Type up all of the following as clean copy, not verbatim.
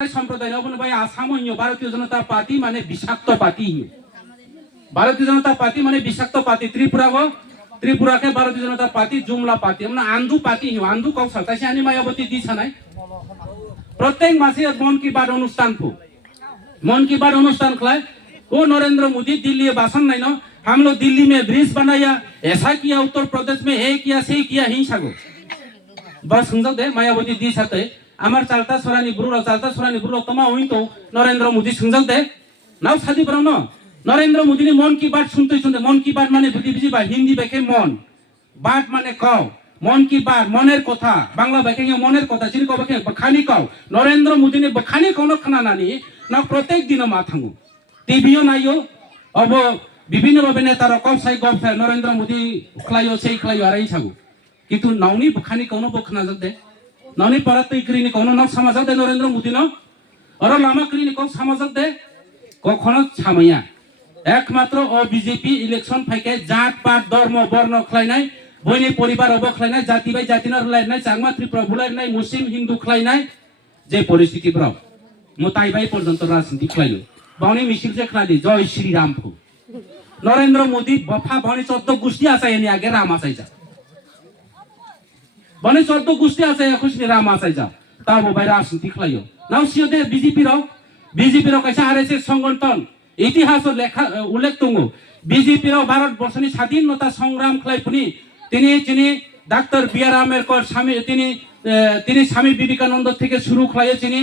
সম্প্রদায় ভাই আসাম ভারতীয় জনতা পার্টি মানে বিষাক্ত পার্টি ভারতীয় জনতা পার্টি মানে বিষাক্ত পার্টি ত্রিপুরাকে ভারতীয় জনতা পার্টি জুমলা পার্টি মানে আন্দু পার্টি আন্দু কৌশল তাই আনি মায়াবতী দি ছানাই প্রত্যেক মাসে মন কি বাত অনুষ্ঠান खिलाए वो नरेंद्र मोदी दिल्ली भाषण नहीं ना हम लोग दिल्ली में ब्रिज बनाया ऐसा किया उत्तर प्रदेश में हे किया से किया हिंसा को बस समझो दे मायावती दी साथे আমার চালতা সরানি বুড়ো তোমা হই তো নরেন্দ্র মোদি সংযোগ দে নাও সাদি বরং ন নরেন্দ্র মোদি নি মন কি বাত শুনতে মন কি বাত মানে বুঝি বা হিন্দি বেকে মন বাত মানে কও মন কি বাত মনের কথা বাংলা বেকে মনের কথা চিনি কও বেকে বখানি কও নরেন্দ্র মোদি নি বখানি কোন খানা নানি না প্রত্যেক দিন মা থাঙ্গু টিভিও নাইও অব বিভিন্ন ভাবে নেতার কবসাই নরেন্দ্র মোদি খলাইও সেই খলাইও আরাই ছাগু কিন্তু নাউনি বখানি কোন বখনা জক দে नानी परत इक्रीनि कोनो न समाजक दे नरेंद्र मोदी न और लामा क्रीनि को समाजक दे कखनो छामैया एकमात्र ओ बीजेपी इलेक्शन फाइके जात पात धर्म वर्ण खलायनाय बयनि परिवार अब खलायनाय जाति बाय जाति न रलायनाय चांगमा त्रिपुरा बुलायनाय मुस्लिम हिंदू खलायनाय जे परिस्थिति ब्र मताय बाय पर्यंत राजनीति खलायो बावनि मिसिल जे खलादि जय श्री राम फु नरेंद्र मोदी बफा बावनि 14 गुस्ती आसायनि आगे राम आसायजा बने 14 गुस्ती আছে খুশনি রাম আসাই যা তাও ভাই রাজনীতি খলাইও নাও সিওদে বিজেপি র কাছে আরএসএস সংগঠন ইতিহাস লেখা উল্লেখ দङ বিজেপি র ভারতবর্ষনি স্বাধীনতা সংগ্রাম খলাইপুনি তিনি ডাক্তার বি আর আম্বেদকর তিনি স্বামী বিবেকানন্দ থেকে শুরু খলাইয়ে তিনি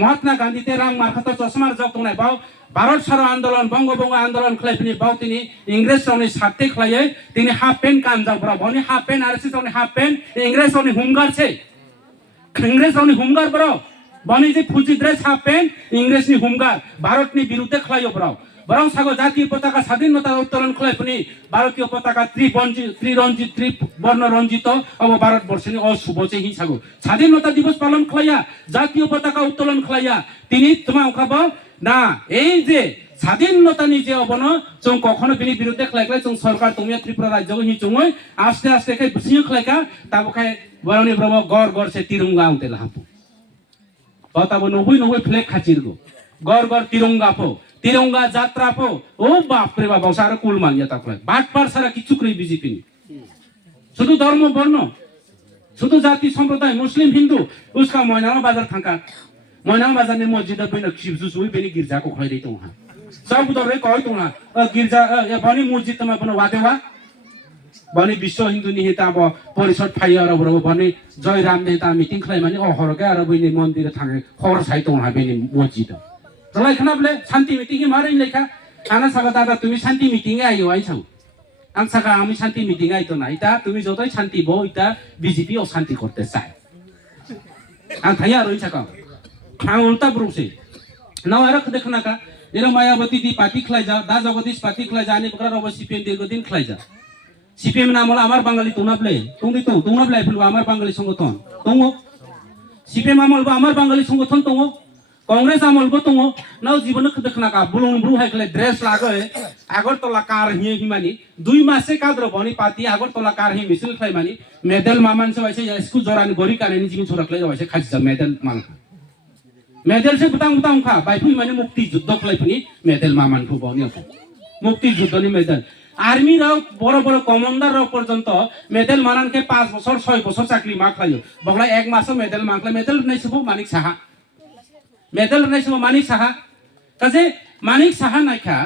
মহাত্মা গান্ধীতে রাং মারখাতো চশমার জগ দংনাই বাও भारत सारो आंदोलन बंगबंग आंदोलन खलायफिनि बाव तिनि इंग्रेज रावनि साथे खलायै तिनि हाफ पेन गानजाव ब्रा बावनि हाफ पेन आरएसएस रावनि हाफ पेन इंग्रेज रावनि हुमगार छे इंग्रेज रावनि हुमगार ब्रा बावनि जे फुजि ड्रेस हाफ पेन इंग्रेजनि हुमगार भारतनि बिरुद्धे खलायो ब्रा बरं सागो जातीय पताका स्वाधीनता उत्तोलन खलायफिनि भारतीय पताका त्रिवर्ण रंजित अब भारतबर्षनि अशुभचे हिसागो स्वाधीनता दिवस पालन खलाया जातीय पताका उत्तोलन खलाया तिनि तमा ओखाबो ना এই যে স্বাধীনতা নিজে অবন जों কখনো বিনি বিরুদ্ধে খলাইলে जों সরকার তুমি ত্রিপুরা রাজ্য হি চুঙই আস্তে আস্তে কে বিসিও খলাইকা তাবখাই বরনি ব্রব গর সে তিরঙ্গা উতে লাহাপু बताबो 90 फ्लैग खाचिरगो गड़ तिरंगा যাত্রা পো ও বাপ রে বাপ সারা কুল মানিয়া তাকলাই বাটপার সারা কিছু করি বিজেপি শুধু ধর্ম বর্ণ শুধু জাতি সম্প্রদায় মুসলিম হিন্দু उसका ময়নামা বাজার থাকা ময়নামা বাজারनि মসজিদে বেনে খিবজুসুই বেনে गिरजाको खलाइदै दङ हा सब दरै कय दङ गिरजा बनि मस्जिद तमा बन वादेवा बनि विश्व हिन्दू नि हेता अब परिषद फाइ आरो बनि जय राम नेता मिटिङ खलाइ माने अहरगे आरो बेनि मन्दिर थाङे खबर साइ दङ हा बेनि मस्जिद जलाय खनाबले शान्ति मिटिङ मारै लेखा आना सागा दादा তুমি শান্তি মিটিংয়ে আইও আইছাও আন সাগা আমি শান্তি মিটিং আইতো না এটা তুমি যতই শান্তি বো এটা বিজেপি অশান্তি করতে চায় আন থাইয়া রই ছাকা आं उल्टा ब्रुसे नाउ आरो देखना का एरो मायावती दी पार्टी खलाइजा दा जगदीश पार्टी खलाइजा आनि बकरा रब सीपीएम दीर्घदिन खलाइजा सीपीएम नामला आमार बांगाली तुनाबले तुंगनाबले फुलबा आमार बांगाली संगठन दङ सीपीएम आमलबा आमार बांगाली संगठन दङ कांग्रेस आमलबो दङ नाउ जीवन देखना का बुलुं ब्रु हाइखले ड्रेस लागै আগরতলা कार हिए हिमानी 2 मासे काद्र बनि पार्टी আগরতলা कार हि मिसिल खलाइमानी मेडल मामान से वाइसे स्कूल जरानि गरि कानेनि जिमिन छोराखले वाइसे खासिजा मेडल मान मेडल से बुतां खा बाइफुइ माने मुक्ति युद्ध खलाइफिनि मेडल मामान खौ बनि मुक्ति युद्धनि मेडल आर्मी राव बड़ कमांडर राव पर्यंत मेडल मानान के 5 बছর 6 বছর চাকরি मा खलायो बगला 1 मास मेडल मांगला मेडल नैसबो मानिक साहा मेडल नैसबो मानिक साहा काजे मानिक साहा नायखा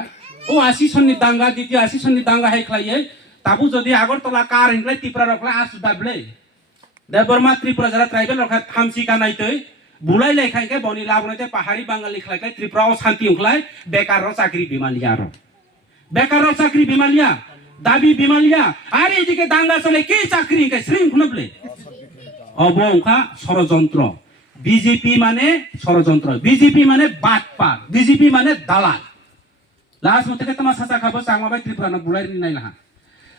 ओ 80 सननि दांगा दिति 80 सननि दांगा हाय खलायै ताबु जदि আগরতলা कार हिंग्लाय टिप्रा रखला आसु दाबले देबरमा त्रिपुरा जरा ट्राइबल रखा थामसी का नायतै बुलाई लेखाय के बनि लाबनते पहाड़ी बांगाली खलाय त्रिपुरा शांति उखलाय बेकार चाकरी बिमालिया रो बेकार चाकरी बिमालिया दाबी बिमालिया आरे एदिके दांगा चले के चाकरी के श्रीम खुनबले अबंखा षড়যন্ত্র बीजेपी माने षড়যন্ত্র बीजेपी माने बाटपा बीजेपी माने दालाल लास्ट मते के तमा सासा खाबो चांगमा बाय त्रिपुरा न बुलाई नि नाइला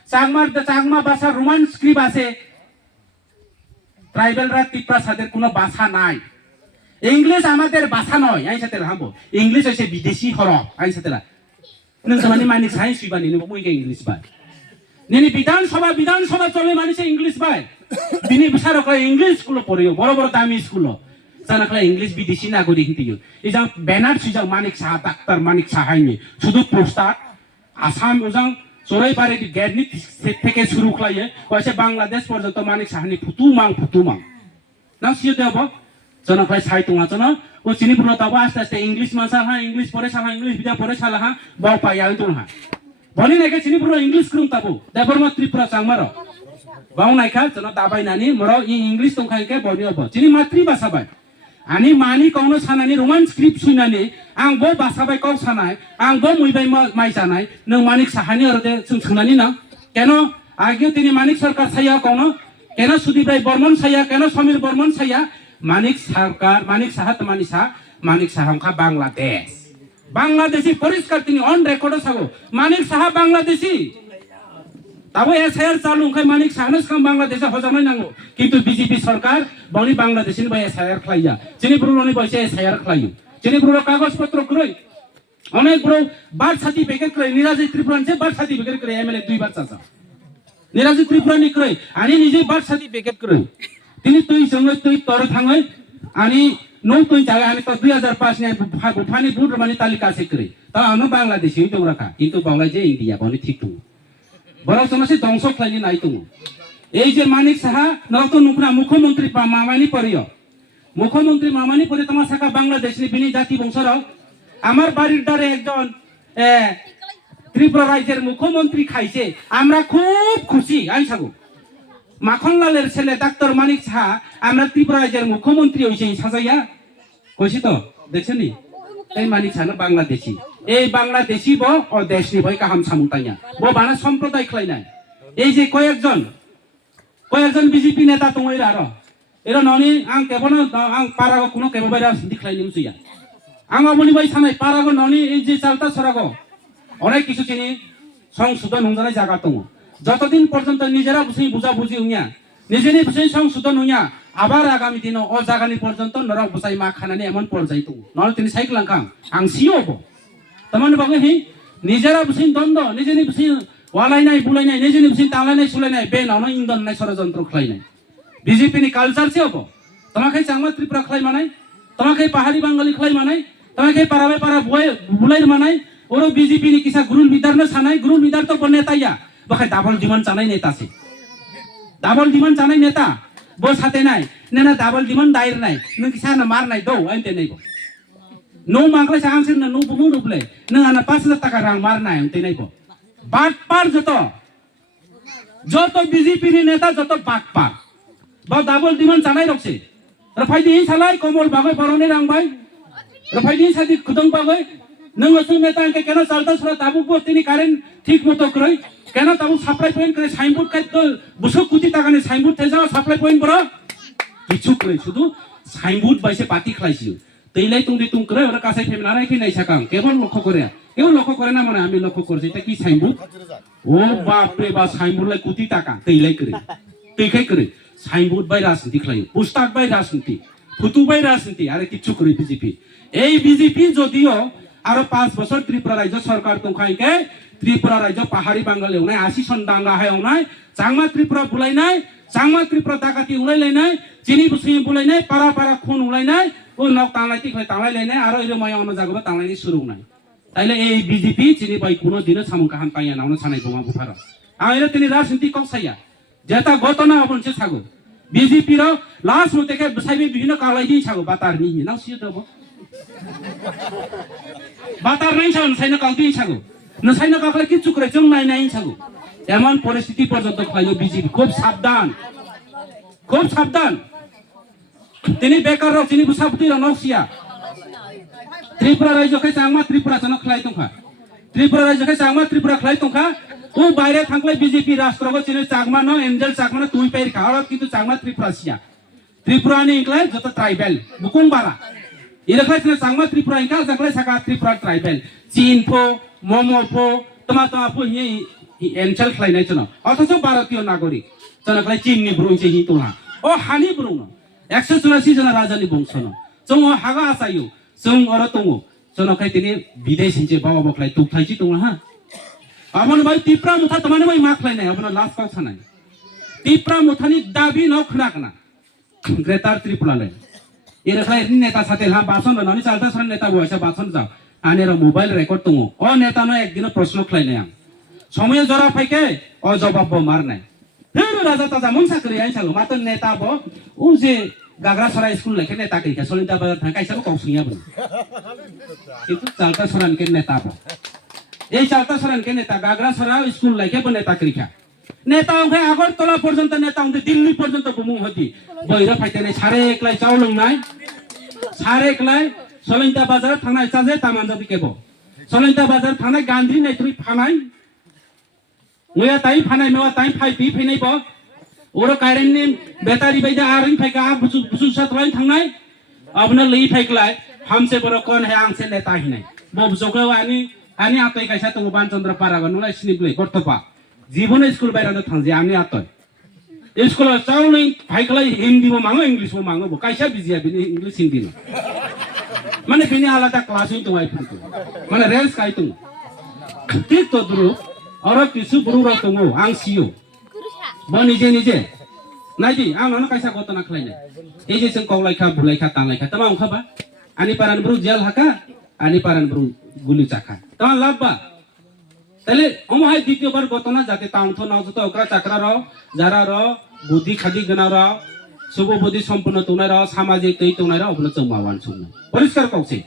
चांगमा भाषा रोमान स्क्रिप्ट আছে ट्राइबल रा त्रिपुरा साদের কোনো ভাষা নাই इंग्लिश আমাদের ভাষা নয় আই সাথে হামবো इंग्लिश হইছে বিদেশি হরফ আই সাথে নং সমানি মানি সাইন্স সুইবানি নি মুইকে इंग्लिश বাই নিনি বিধানসভা চলে মানিছে इंग्लिश বাই দিনি বিচার করে इंग्लिश স্কুল পড়িও বড় বড় দামি স্কুল sana kala English বিদেশি নাগরিক হিতিও ইজাং ব্যানার সুজাং মানিক সাহা ডাক্তার মানিক সাহাইনি শুধু পোস্টার আসাম ওজাং চড়াইবাড়ি গেটনি থেকে শুরু খাইয়ে কয়েছে বাংলাদেশ পর্যন্ত মানিক সাহানি ফুতুমাং না সিও দেব জন খাই সাই তুঙা জন ও চিনিপুর তাবো আস্তে আস্তে ইংলিশ মাসা হা ইংলিশ পরে সাহা ইংলিশ বিদা পরে সালা হা বাও পাইয়া তুন হা বনি নাইকে চিনিপুর ইংলিশ ক্রুম তাবো দেবরমা ত্রিপুরা চাংমারো বাউ নাইখা জন দাবাইনানি মরো ই ইংলিশ তংখাইকে বনি অব চিনি মাতৃভাষা by ani mani kauno sanani roman script suinani ang bo basabai kau sanai ang bo muibai mai janai nang manik sahani arode sungsunani na keno agyo tini manik sarkar saya kauno keno sudibai bormon saya keno samir bormon saya manik sarkar manik sahat manisa manik sahamkha bangladeshi poriskar tini on record sago manik saha bangladeshi তাবো SIR চালু খাই মানিক সাহানস কাম বাংলাদেশে হজামাই নাঙ্গো কিন্তু BJP সরকার বনি বাংলাদেশিন by SIR খাইয়া চিনিপুরনি বসে SIR খাইयो চিনিপুর কাগজপত্র কই অনেক বড় বার্থ সার্টিফিকেট কই নিরাজি ত্রিপুরান যে বার্থ সার্টিফিকেট কই এমএলএ দুইবার চাচা নিরাজি ত্রিপুরানি কই আনি নিজে বার্থ সার্টিফিকেট কই তিনি তুই সঙ্গে তুই তর থাঙ্গই আনি নৌ তুই জায়গা আনি তো 2005 নে ফানি বুট মানে তালিকা আছে কই তা আনো বাংলাদেশি তো রাখা কিন্তু বাংলা যে ইন্ডিয়া বনি ঠিক তো বড় সমস্যা ধ্বংস খাইনি নাই তো এই যে মানিক সাহা নরত নুকরা মুখ্যমন্ত্রী মামানি পরিয় মুখ্যমন্ত্রী মামানি পরে তোমার শাখা বাংলাদেশনি বিনি জাতি বংশর আমার বাড়ির দ্বারে একজন ত্রিপুরা রাজ্যের মুখ্যমন্ত্রী খাইছে আমরা খুব খুশি আই সাগু মাখনলালের ছেলে ডাক্তার মানিক সাহা আমরা ত্রিপুরা রাজ্যের মুখ্যমন্ত্রী হইছে সাজাইয়া কইছি তো দেখছেনি এই মানিক সাহা বাংলাদেশি এই বাংলাদেশি ব ও দেশনি বই কাহাম সামুতাইয়া ব বানা সম্প্রদায় খাইনাই এই যে কয়েকজন বিজেপি নেতা তংই আর এরা ননি আং কেবন আং পারাগো কোনো কেববাইরা দিখলাইনি মুসিয়া আং অবনি বাই সানাই পারাগো ননি এই যে চালতা ছরাগো অনেক কিছু চিনি সংশোধন নংজানাই জায়গা দङ যতদিন পর্যন্ত নিজেরা বুঝা বুঝি উনিয়া নিজেনি বুঝি সংশোধন উনিয়া আবার আগামী দিন ও জায়গানি পর্যন্ত নরক বুঝাই মা খানানি এমন পর্যায় দङ নল তিনি সাইকেল আংখাং আং সিওব তামানে বাগে হি নিজেরা বুঝি দ্বন্দ্ব নিজেনি বুঝি ওয়ালাইনাই বুলাইনাই নিজেনি বুঝি তালাইনাই সুলাইনাই বে নন ইন্দন নাই ষড়যন্ত্র খাইনাই বিজেপি নি কালচার সে হবো তোমাকে চাংমা ত্রিপুরা খাই মানাই তোমাকে পাহাড়ি বাঙালি খাই মানাই তোমাকে পারাবে পারা বুলাই মানাই ওরো বিজেপি নি কিসা গুরুল বিদার না সানাই গুরুল বিদার তো নেতাইয়া বখাই ডাবল ডিমান্ড চানাই নেতা আছে ডাবল ডিমান্ড চানাই নেতা বো সাথে নাই না ডাবল ডিমান্ড দাইর নাই নং কিসা না মার নাই দৌ আনতে নাই বো নো মাগলে সাং সেন না নো বুমু রুবলে নং আনা 5000 টাকা রাং মার নাই আনতে নাই বো বাটপার যত বিজেপি নি নেতা যত বাটপার বা ডাবল ডিমান্ড চানাই রকছে রফাইদি সালাই কমল বাগৈ বরনে রাংবাই রফাইদি সাদি খুদং বাগৈ নং আসুন নেতা কে কেন চালতা ছড়া তাবু বো তিনি কারেন্ট ঠিক মতো কই কেন তাবু সাপ্লাই পয়েন্ট করে সাইনবোর্ড কাই তো 200 কোটি টাকা নে সাইনবোর্ড থাই যাও সাপ্লাই পয়েন্ট বড় কিছু কই শুধু সাইনবোর্ড বাইছে পাতি খাইছিও তেইলাই তুং করে ওরা কাছে ফেম নারাই কি নাই সাকাং কেবল লক্ষ্য করে না মানে আমি লক্ষ্য করছি এটা কি সাইনবোর্ড ও বাপ রে বা সাইনবোর্ড লাই কোটি টাকা তেইলাই করে তেইখাই করে সাইনবোর্ড বাই রাজনীতি খাই পুস্তক বাই রাজনীতি ফুতু বাই রাজনীতি আরে কিছু করে বিজেপি এই বিজেপি যদিও আরো 5 বছর ত্রিপুরা রাজ্য সরকার তংখাইকে ত্রিপুরা রাজ্য পাহাড়ি বাঙালি উনাই 80 সন দাঙ্গা হয় উনাই চাংমা ত্রিপুরা বুলাই নাই চাংমা ত্রিপুরা ডাকাতি উলাই লাইনাই চিনি বুসি বুলাই নাই পারা খুন উলাই নাই ও নক তাংলাইতি খাই তাংলাই লাইনাই আরো এর মায়া অন্য জায়গা তাংলাইনি শুরু নাই তাইলে এই বিজেপি চিনি বাই কোনো দিন সামুন কাহান পাইয়া নাও সানাই গোমা বুফারা আইরে তিনি রাজনীতি ককসাইয়া যেটা ঘটনা অবনছে ছাগো বিজেপি র লাস্ট মতে কে বসাইবে বিভিন্ন কালাই দি ছাগো বাতার নি নাও সিও দেব বাতার নাই ছাগো সাইনা কালতি ছাগো না সাইনা কাকলে কিছু করে জং নাই ছাগো এমন পরিস্থিতি পর্যন্ত খাইলো বিজেপি খুব সাবধান তিনি বেকার র তিনি বুসাবতি র নকসিয়া ত্রিপুরা রাজ্য কে চাংমা ত্রিপুরা জনক খাই তংখা ত্রিপুরা রাজ্য কে চাংমা ত্রিপুরা খাই তংখা ও বাইরে থাকলে বিজেপি রাষ্ট্রগত চিনে চাকমা ন এঞ্জেল চাকমা না তুই পাইর খাওয়া কিন্তু চাকমা ত্রিপুরাসিয়া ত্রিপুরা নি ইংলাই যত ট্রাইবেল বুকুং বারা ইরখাই চিনে চাকমা ত্রিপুরা ইংকা জাকলাই সাকা ত্রিপুরা ট্রাইবেল চীন ফো মোমো ফো তোমা ফো হি এঞ্জেল খাই নাই চন অথচ ভারতীয় নাগরিক চনখাই চীন নি ব্রুইছে হি তোলা ও হানি ব্রুং 184 জন রাজানি বংশ ন জং হাগা আসায়ু জং অর তং চনখাই তিনি বিদেশ হিনছে বাবা বকলাই তুকথাইছি তোলা হা আমন ভাই টিপ্রা মুথা তমানে ভাই মাখলাই নাই আপনা লাস্ট কথা নাই টিপ্রা মুথানি দাবি ন খনা কনা গ্রেটার ত্রিপুরা লাই এরখাই নেতা সাথে হ্যাঁ বাসন বানানি চালতা সর নেতা বয়সে বাসন যাও আনের মোবাইল রেকর্ড দङ অ নেতা নয় একদিন প্রশ্ন খাইনাই আं সময় জরা ফাইকে অ জবাব মার নাই হেরো রাজা তাজা মন সাকরি আই সালো মাতো নেতা ব ও যে গাগরা সরা স্কুল লেখে নেতা কইকা সলিতা বাজার থাকা কাইসাবো কৌসিয়া বল কিন্তু চালতা সরানকে নেতা ব এই চালতা সরানকে নেতা গাগরা সরা স্কুল লেখে ব নেতা কইকা নেতা ওখানে আগরতলা পর্যন্ত নেতা ওখানে দিল্লি পর্যন্ত বুমুং হতি বইরা ফাইতে নাই সারে একলাই চাও লংনাই সারে একলাই সলিতা বাজার থানায় চাজে তামানজাতি কেব সলিতা বাজার থানায় গান্ধী নাই তুই ফানাই মুয়া তাই ফানাই মেওয়া তাই ফাইপি ফেনাই ব ওরা কারেন্টনি বেটারি বাইদা आरिन फाइका बुसु बुसु सातराइन थांनाय अबना लई फाइकलाय हमसे बरो कोन है आंसे नेता हिनाय बब जगलाव आनी आतय कायसा तंग बानचन्द्र पारागन नुलाय सिनिब्ले गर्थपा जीवन स्कुल बायरानो थांजे आनी आतय स्कुल चावलै फाइकलाय हिंदी बो मांगो इंग्लिश बो मांगो बो कायसा बिजिया बिनि इंग्लिश हिंदी माने बिनि आलादा क्लास हिन तंगाय फुरको माने रेल्स काय तंग ठीक तो दुरु और किसु बुरु र तंगो आं सियो ब निजे निजे नायदि आं ननो कायसा गतना खलायनाय এই যে जों कौलायखा बुलायखा तांलायखा तमा ओंखाबा आनी पारान ब्रु जेल हाका आनी पारान ब्रु गुली चाखा तमा लाबबा তাহলে অমহাই দ্বিতীয়বার গতনা যাতে তাউথ নাও যত অকরা চাকরা র যারা র বুদ্ধি খাদি গনা র শুভ বুদ্ধি সম্পন্ন তোনাই র সামাজিক তৈ তোনাই র অবন जों মাওয়ান সুন পরিষ্কার কওছে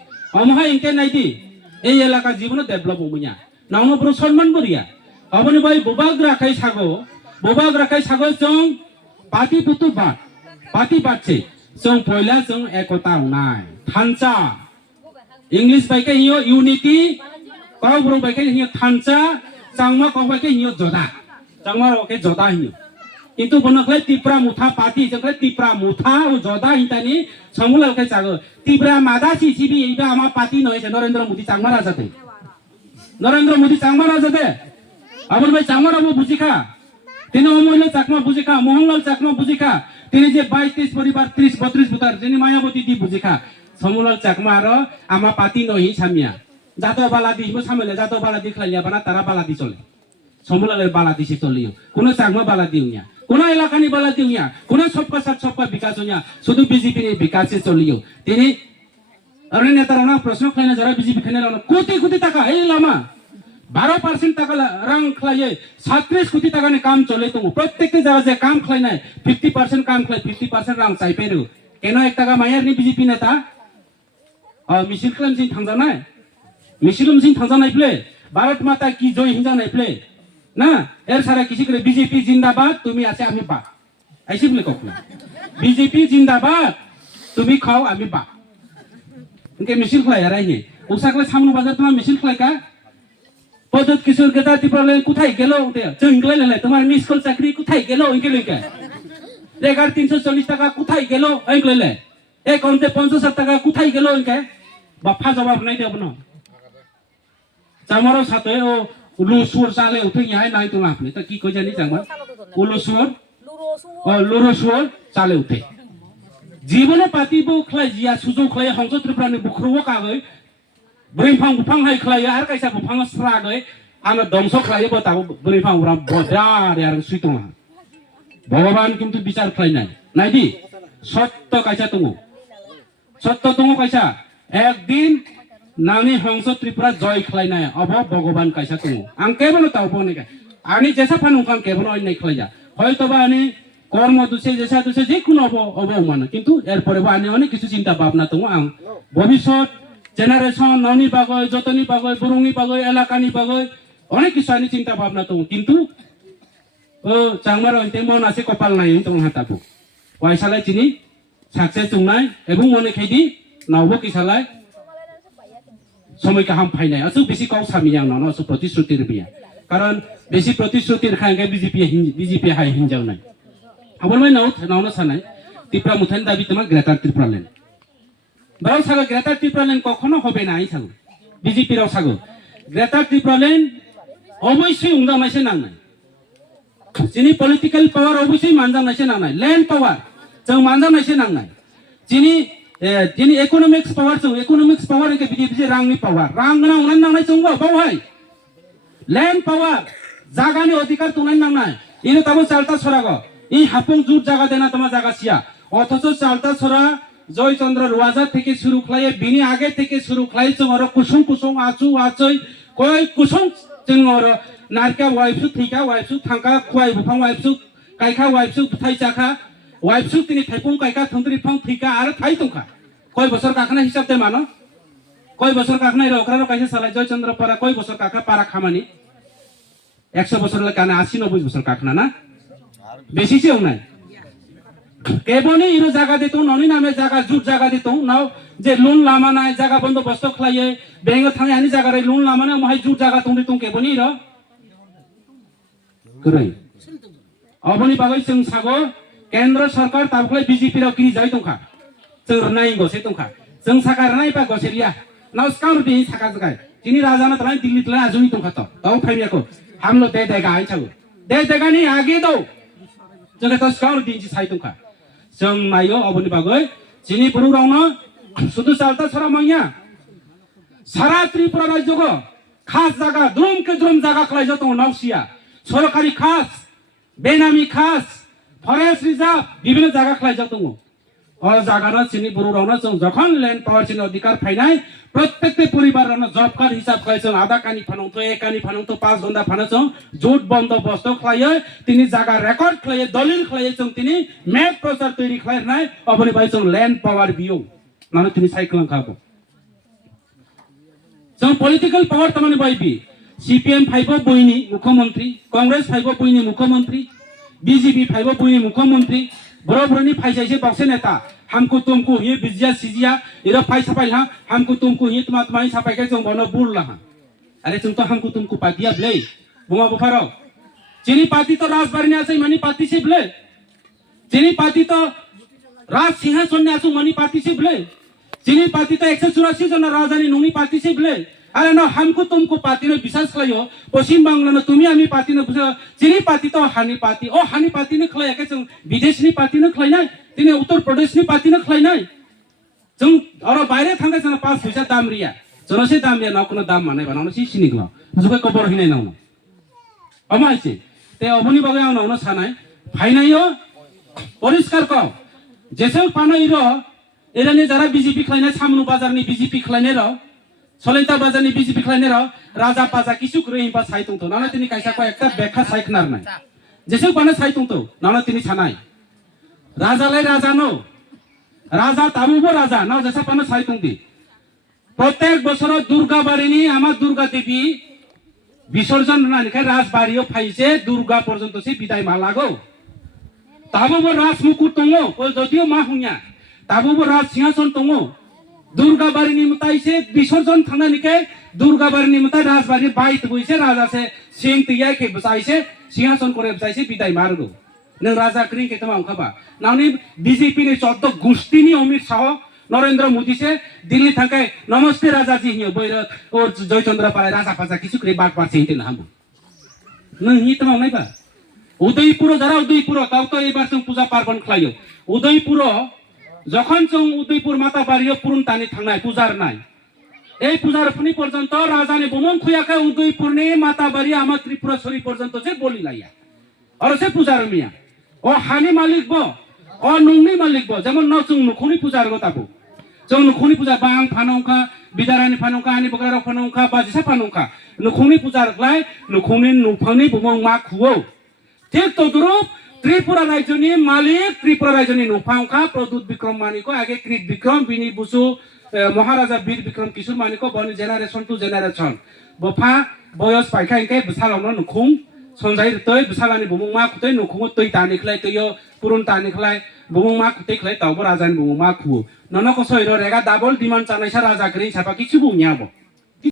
অমহাই ইনকে নাইদি এই এলাকা জীবন ডেভেলপ হমিয়া নাউনো ব্রু সম্মান বরিয়া অবনি ভাই বুবাগ রাখাই সাগো जों पार्टी पुतु बात पार्टी बातছে जों पयला जों एकता नाय थानचा इंग्लिश बाइके हियो यूनिटी काउब्रो बाइके हियो थानचा चांगमा काउ बाइके हियो जोदा चांगमा रके जोदा हियो किंतु बनखले तिप्रा मुथा पार्टी जखले तिप्रा मुथा उ जोदा हितानी समुललके चागो तिप्रा मादा सिसिबि इबा आमा पार्टी नय छे नरेंद्र मोदी चांगमा राजाते नरेंद्र मोदी चांगमा राजाते आबन भाई चांगमा राबो बुझिखा তিনি অমূল্য চাকমা বুঝিখা মোহনলাল চাকমা বুঝিখা তিনি যে 22-23 পরিবার 30-32 ভোটার যিনি মায়াবতী দি বুঝিখা সমুলাল চাকমা আর আমা পাতি নহি সামিয়া জাতো বালাদি হিবো সামেলে জাতো বালাদি খাইয়া বানা তারা বালাদি চলে সমুলালের বালাদি সে চলিও কোন চাকমা বালাদি উনিয়া কোন এলাকানি বালাদি উনিয়া কোন সবকা সাথ সবকা বিকাশ উনিয়া শুধু বিজেপি এর বিকাশে চলিও তিনি অরণ্য নেতারা প্রশ্ন খাইনা যারা বিজেপি খাইনা কোটি কোটি টাকা এই লামা 12% টাকা রাং খাইয়ে 37 কোটি টাকা নে কাম চলে তো প্রত্যেকটা জায়গা যে কাম খাই নাই 50% কাম খাই 50% রাং চাই পেরো কেন 1 টাকা মায়ার নি বিজেপি নেতা মিছিল ক্লেম সিং থাংজানাই মিছিলম সিং থাংজানাই প্লে ভারত মাতা কি জয় হিংজানাই প্লে না এর সারা কিছু করে বিজেপি জিন্দাবাদ তুমি আছে আমি বা আইসি বলে কখনো বিজেপি জিন্দাবাদ তুমি খাও আমি বা ইনকে মিছিল খাই আর আইনি ওসাকলে সামনে বাজার তোমার মিছিল খাই কা পদত কিশোর গেদা ত্রিপুরালেন কোথায় গেল ওতে চংগলাই লেলে তোমার মিসকল চাকরি কোথায় গেল ইনকে লইকা রেগার 340 টাকা কোথায় গেল ইনকে লেলে একাউন্টে 50 টাকা কোথায় গেল ইনকে বাফা জবাব নাই দেব না চামারো সাথে ও লুসুর চালে উঠে ইয়াই নাই তো আপনি তো কি কই জানি চামার লুরোসুর চালে উঠে জীবনে পাতিবো খলাই জিয়া সুজো খলাই হংস ত্রিপুরানি বুখরুও কাগৈ বরিফাং বুফাং হাই খলাयो আর কাইসা বুফাং স্রাগৈ আনো দংস খলাयो বতাবো বরিফাং উরা বদার আর সুইতংা ভগবান কিন্তু বিচার খলাই নাই নাইদি সত্য কাইসা তঙ্গ কাইসা একদিন নানি হংস ত্রিপুরা জয় খলাই নাই অব ভগবান কাইসা তঙ্গ আং কেবল তাও নেকা আনি যেসা ফানুং কাং কেবল অন্য খলাইয়া হয়তোবা আনি কর্ম দুসে যেসা দুসে যে কোন অব মানে কিন্তু এরপরে আনি অনেক কিছু চিন্তা ভাবনা তঙ্গ আং ভবিষ্যৎ জেনারেশন ননি বাগৈ যতনি বাগৈ বুরুঙি বাগৈ এলাকানি বাগৈ অনেক কিছু আনি চিন্তা ভাবনা তো কিন্তু ও চাংমার অন্তে মন আছে কপাল নাই তো হাতাবো পয়সালাই চিনি সাকসেস জংনাই এবং মনে খাইদি নাওবো কিসালাই সময়কে হাম ফাইনাই আসু বেশি কাউ সামিয়াং ন আসু প্রতিশ্রুতির বিয়া কারণ বেশি প্রতিশ্রুতির খাঙ্গে বিজেপি হাই হিনজাও নাই আবার মাই নাও সানাই ত্রিপুরা মুথান দাবি তোমার গ্রেটার ত্রিপুরা লেন বরং সাগো গ্রেটার ত্রিপুরা লেন কখনো হবে না I sago BJP Rao sago greater Tripura lane অবশ্যই উংদামাইছে নাংনাই যিনি পলিটিক্যাল পাওয়ার অবশ্যই মানজানাইছে নাংনাই ল্যান্ড পাওয়ার जों मानजानायसे नांनाय যিনি ইকোনমিক্স পাওয়ার একে বিজেপি রাংনি পাওয়ার রাং নাंनाय जों बावहाय ল্যান্ড পাওয়ার জাগানি অধিকার তোনাই নাंनाय ইনো তাবো চালতা ছড়াগো ই হাপং জুট জায়গা দেনা তোমার জায়গা সিয়া অথচ চালতা ছড়া জয়চন্দ্র রোয়াজা থেকে শুরু খাইয়ে বিনি আগে থেকে শুরু খাই जों आरो कुसुं कुसुं आचु आचै कय कुसुं जों आरो नारका वाइफसु थैका वाइफसु थांका खुवाइ बुफां वाइफसु कायखा वाइफसु थाइ जाखा वाइफसु तिनि थाइफुं कायखा थंद्रि फां थैका आरो थाइ दंखा कय बছর काखना हिसाब दे मानो कय बছর काखना रखरा कायसे सालाय जयचंद्र पारा कय बছর काखा पारा खामानि 100 বছর কানে 80 90 বছর काखना ना বেশি চেও নাই কেবনি ইনো জায়গা দিতো ননি নামে জায়গা জুট জায়গা দিতো নাও যে লোন লামা নাই জায়গা বন্দোবস্ত খাইয়ে বেঙ্গ থাঙে আনি জায়গা রে লোন লামা না মহাই জুট জায়গা তুই দিতো কেবনি র করে অবনি বাগৈ जों সাগো কেন্দ্র সরকার তাবখলাই বিজেপি রাও কিনি যাই দंखा जों नाय गसे दंखा जों साकार नाय बा गसेरिया नाउ स्काउट बि साका जगाय जिनि राजाना तलाय दिल्ली तलाय आजुनि दंखा त ताव फाइमियाको हमलो दे देगा आइ छागो दे देगानि आगे दो जों त स्काउट दिनसि साइ दंखा जों नायो अबनि बागै जिनि बरुरावनो सुदु चालता सारा माइया सारा त्रिपुरा राज्यको खास जागा द्रुम के द्रुम जागा खलाइजो दङ नावसिया सरकारि खास बेनामी खास फरेस्ट रिजार्व विभिन्न जागा खलाइजो दङ अ जागाना जिनि बरुरावनो जों जखन ल्यान्ड पावर जिनि अधिकार फाइनाय प्रत्येक परिवारनो जब कार्ड हिसाब खाइ जों आधा कानि फानंतो एक कानि फानंतो 5 घन्टा फानो जों जुट बन्दोबस्त खायो तिनि जागा रेकर्ड खायो दलिल खायो जों तिनि मेप प्रचार तैयारी खालायनाय अबनि बाय जों ल्यान्ड पावर बियो नानो तिनि साइक्लन खागो जों पॉलिटिकल पावर तमाने बायबि सीपीएम फाइबो बयनि मुख्यमंत्री कांग्रेस फाइबो बयनि मुख्यमंत्री बीजेपी फाइबो बयनि मुख्यमंत्री बरोबरनि फाइसाइसे बक्से नेता हमको तुमको ये बिजिया सिजिया इरा फाइसा फाइला हमको तुमको ये तुम्हारी साफाई के जों बनो बुल लहा अरे तुम तो हमको तुमको पातिया ब्ले बुमा बफारो चिनी पाती तो राजबारी ने आसे मनी पाती से ब्ले चिनी पाती तो राज सिंहासन ने आसु मनी पाती से ब्ले चिनी पाती तो 184 जना राजधानी नुनी पाती से ब्ले अरे ना हमको तुमको पाती ने विश्वास खलायो पश्चिम बांग्ला ने तुम्ही आमी पाती ने चिनी पाती तो हानि पाती ओ हानि पाती ने खलाया के जों विदेशनि पाती ने खलायनाय तिने उत्तर प्रदेशनि पाती ने खलायनाय जों अरो बायरे थांगा जना 5 पैसा दाम रिया जनसे दाम रिया नावको दाम माने बानावनो सि सिनिग्ला जुगे कबर हिनाय नावनो अमाइसे ते अबनि बागै आं नावनो सानाय फाइनायो परिष्कार क जेसे पानाय र एरानि जारा बीजेपी खलायनाय सामनु बाजारनि बीजेपी खलायनाय र सलेता बाजारनि बीजेपी खलायनाय र राजा पाजा किसु करे हिबा साइतंतो नाना तिनि कायसा को एकटा बेखा साइखनारनाय जेसे पाना साइतंतो नाना तिनि सानाय राजालाय राजा नो राजा ताबुबो राजा नाव जेसा पाना साइतंति प्रत्येक बছর दुर्गाबारिनि आमा दुर्गा देवी विसर्जन होनानिखाय राजबारियाव फाइसे दुर्गा पर्यन्तसे बिदाय मालागौ ताबुबो राजमुकुट दङ जदियो मा हुनिया ताबुबो राज सिंहासन दङ दुर्गाबारिनि मुताइसे विसर्जन थांनानिखाय दुर्गाबारिनि मुताइ राजबारि बाइट बइसे राजासे सिंह तैया के बसाइसे सिंहासन करे बसाइसे बिदाय मारगौ नों राजा क्रिं के तमा अंखाबा नावनि बीजेपी नि 14 गोष्ठीनि अमित शाह नरेंद्र मोदी से दिल्ली थाके नमस्ते राजा जी हियो बैर ओ जयचंद्र पाले राजा पाजा किछु करे बात पाछे हिते नाम नों हि तमा नायबा उदयपुर जारा उदयपुर ताव तो एबार जों पूजा पार्बण खलायो उदयपुर जखन जों उदयपुर माता बारियो पुरुन तानि थांनाय पूजार नाय ए पूजार फुनि पर्यंत राजानि बमन खुयाखै उदयपुरनि माता बारि आमा त्रिपुरेश्वरी पर्यंत से बोली लाया और से पूजार मिया ओ हानि मालिक बो ओ नंगनि मालिक बो जेमन न जों नखनि पूजार गताबो जों नखनि पूजा बां फानंखा बिदारानि फानंखा आनि बगराव फानंखा बाजिसा फानंखा नखनि पूजारलाय नखनि नफांनि बमन मा खुवो ठीक तद्रुप त्रिपुरा राज्यनि मालिक त्रिपुरा राज्यनि नफांखा प्रदुत विक्रम मानिको आगे कृत विक्रम बिनि बुसु महाराजा वीर विक्रम किशोर मानिको बनि जेनारेशन टू जेनारेशन बफा बयस पाइखा इनके बसालावनो नखुं संजाय तय बसालानि बमन मा खुतै नखुं तै तानिखलाय तैयो पुरुन तानिखलाय बमन मा खुतै खलाय तावबो राजानि बमन मा खुवो ननको सयरो रेगा डाबल डिमान्ड चानायसा राजा ग्रि सापा किछु बुंयाबो